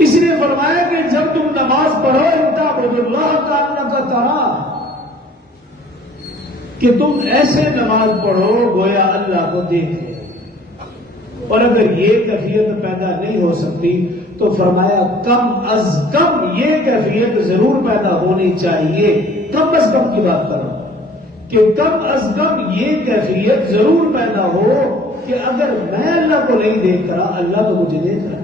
اس نے فرمایا کہ جب تم نماز پڑھو اعبدوا اللہ کانک تراہ، کہ تم ایسے نماز پڑھو گویا اللہ کو دیکھ لے۔ اور اگر یہ کیفیت پیدا نہیں ہو سکتی تو فرمایا کم از کم یہ کیفیت ضرور پیدا ہونی چاہیے، کم از کم کی بات کرو کہ کم از کم یہ کیفیت ضرور پیدا ہو کہ اگر میں اللہ کو نہیں دیکھ رہا اللہ تو مجھے دیکھ رہا ہے،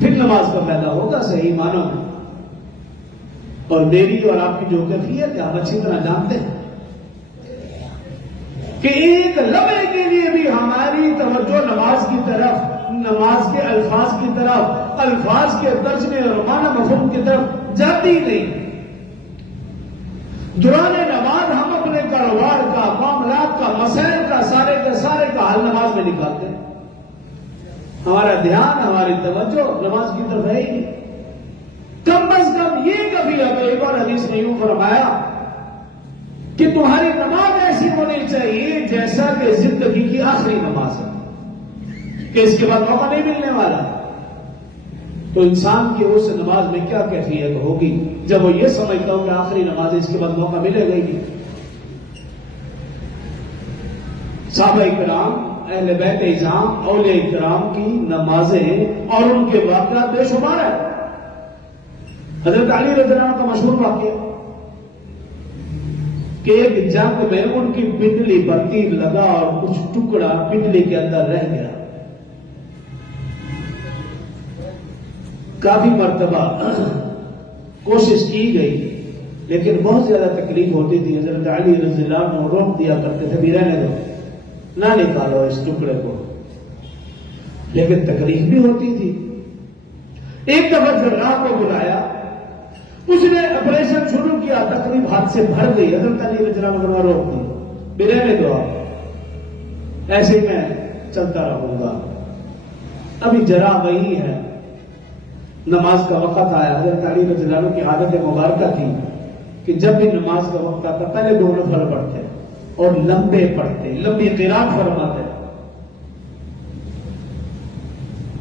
پھر نماز کا پیدا ہوگا صحیح معنوں میں۔ اور میری اور آپ کی جو کیفیت ہے آپ اچھی طرح جانتے ہیں کہ ایک لمحے کے لیے بھی ہماری توجہ نماز کی طرف، نماز کے الفاظ کی طرف، الفاظ کے ترجمے اور معنی مفہوم کی طرف جاتی نہیں۔ دوران نماز ہم اپنے کاروبار کا، معاملات کا، مسائل کا، سارے کا حل نماز میں نکالتے ہیں۔ ہمارا دھیان، ہماری توجہ نماز کی طرف ہے ہی نہیں۔ کم از کم یہ کیفیت، ایک اور حدیث نے یوں فرمایا کہ تمہاری نماز ایسی ہونی چاہیے جیسا کہ زندگی کی آخری نماز ہے، کہ اس کے بعد موقع نہیں ملنے والا۔ تو انسان کی اس نماز میں کیا کیفیت ہوگی جب وہ یہ سمجھتا ہو کہ آخری نماز ہے، اس کے بعد موقع ملے گا ہی نہیں۔ صحابہ کرام، اہل بیت اعظام، اولیاء کرام کی نمازیں اور ان کے واقعات بے شمار ہیں۔ حضرت علی رضی اللہ عنہ کا مشہور واقعہ کہ ایک جنگ میں ان کی پنڈلی پر تیر لگا اور کچھ ٹکڑا پنڈلی کے اندر رہ گیا۔ کافی مرتبہ کوشش کی گئی لیکن بہت زیادہ تکلیف ہوتی تھی۔ حضرت علی رضی اللہ عنہ روک دیا کرتے تھے، بھی رہنے دو، نہ نکالو اس ٹکڑے کو، لیکن تکلیف بھی ہوتی تھی۔ ایک دفعہ جراح کو بلایا، اس نے آپریشن شروع کیا، تکلیف ہاتھ سے بھر گئی، حضرت علی رضی اللہ عنہ روک دی، بھی رہنے دو آپ، ایسے میں چلتا رہوں گا۔ ابھی جراح وہی ہے، نماز کا وقت آیا۔ حضرت علی رضی اللہ عنہ کی عادت مبارکہ تھی کہ جب بھی نماز کا وقت آتا پہلے 2 نفل پڑھتے اور لمبے پڑھتے، لمبی قرات فرماتے۔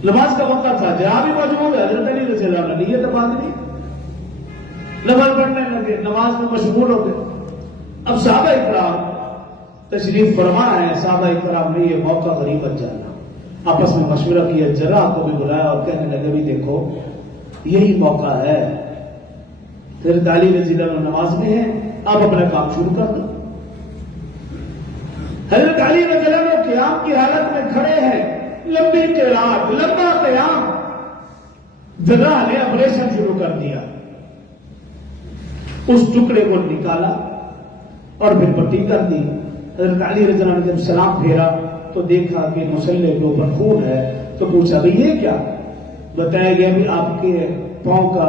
نماز کا وقت تھا، جہاں بھی موجود ہے، حضرت علی رضی اللہ عنہ نیت باندھ لی، نفل پڑھنے لگے، نماز میں مشغول ہو گئے۔ اب صحابہ اکرام تشریف فرما ہے، صحابہ اکرام نے یہ موقع غنیمت جانا، آپس میں مشورہ کیا، جراح کو بھی بلایا اور کہنے لگے بھی دیکھو یہی موقع ہے، حضرت علی رضی اللہ عنہ نماز میں ہے، آپ اپنا کام شروع کر دو۔ حضرت علی رضی اللہ عنہ قیام کی حالت میں کھڑے ہیں، لمبی قرات، لمبا قیام، جراح نے آپریشن شروع کر دیا، اس ٹکڑے کو نکالا اور پھر پٹی کر دی۔ حضرت علی رضی اللہ عنہ نے جب سلام پھیرا تو دیکھا کہ مسلح کے اوپر خون ہے، تو پوچھا بھئی یہ کیا؟ بتایا گیا بھی آپ کے پاؤں کا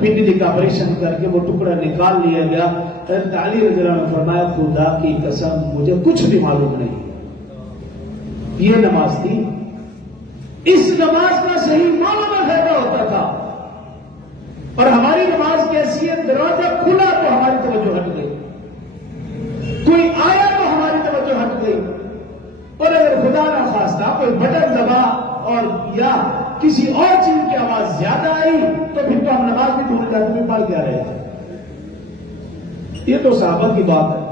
پنڈلی کا آپریشن کر کے وہ ٹکڑا نکال لیا گیا۔ حضرت علی رضی اللہ عنہ نے فرمایا خدا کی قسم مجھے کچھ بھی معلوم نہیں، یہ نماز تھی۔ اس نماز کا صحیح معنی میں فائدہ ہوتا تھا، اور ہماری نماز کی حیثیت دروازہ کھلا تو ہماری توجہ ہٹ گئی، کوئی آیا تو ہماری توجہ ہٹ گئی، اور اگر خدا نہ خواستہ کوئی بٹن دبا اور یا کسی اور چیز کی آواز زیادہ آئی تو پھر تو ہم نماز بھی بھول جاتے، پڑھ کیا رہے۔ یہ تو صحابہ کی بات ہے۔